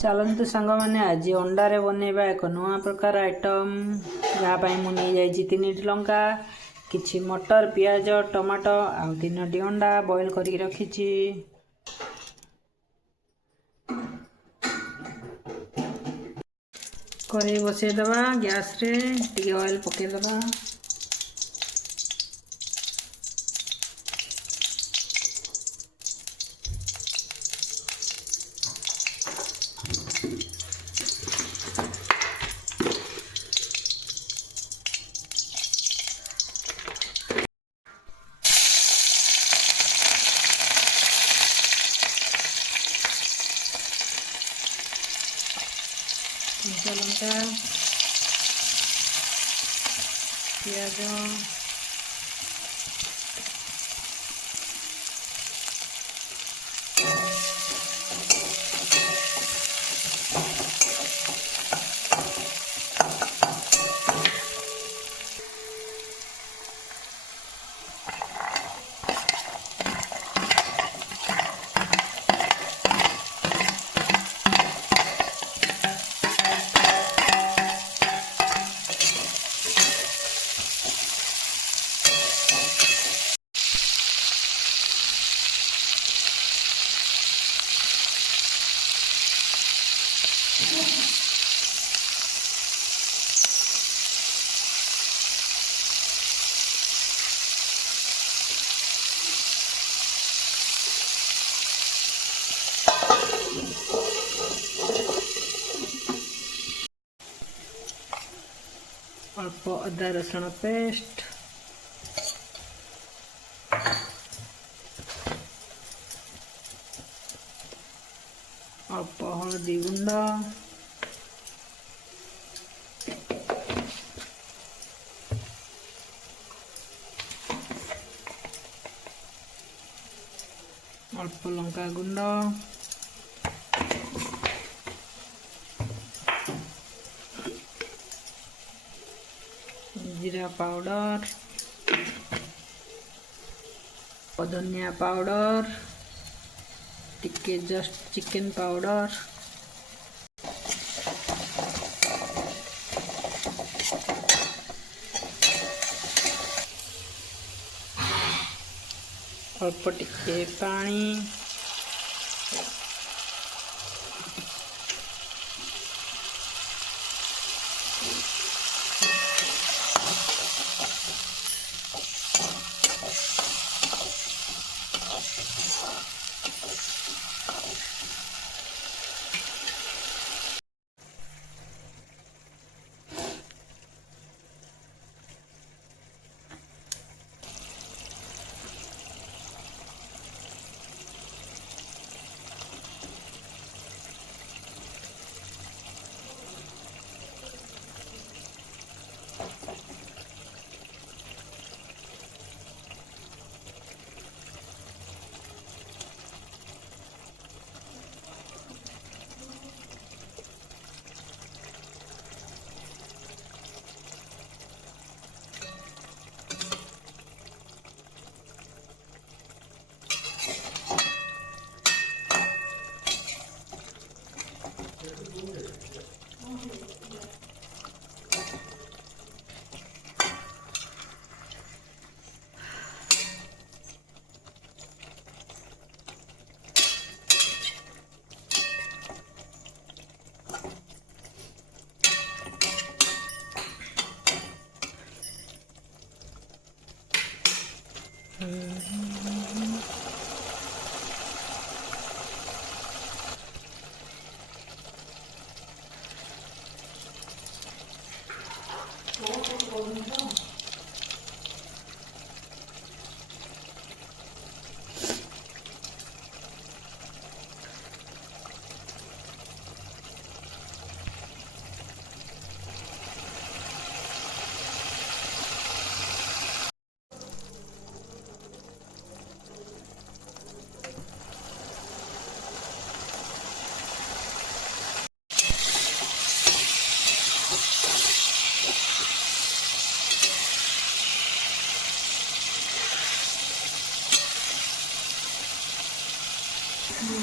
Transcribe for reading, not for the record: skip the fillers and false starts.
चलतु सांग मैंने आज अंडारे बनइबा एक नुआ प्रकार आइटम जहाँपाई मु नहीं जाइए 3टी लंका किछि मटर पियाज टमाटो आ 3टी अंडा बॉईल करके रखिछि। कढ़ाई बसईदबा गैस रे टिके ऑयल पकईदबा। लंका पियाज अल्प अदा रसुण पेस्ट अल्प हलदी गुंड अल्प लंका गुंड जीरा पाउडर धनिया पाउडर टिके जस्ट चिकन पाउडर अल्प टिके पानी ହୁଁ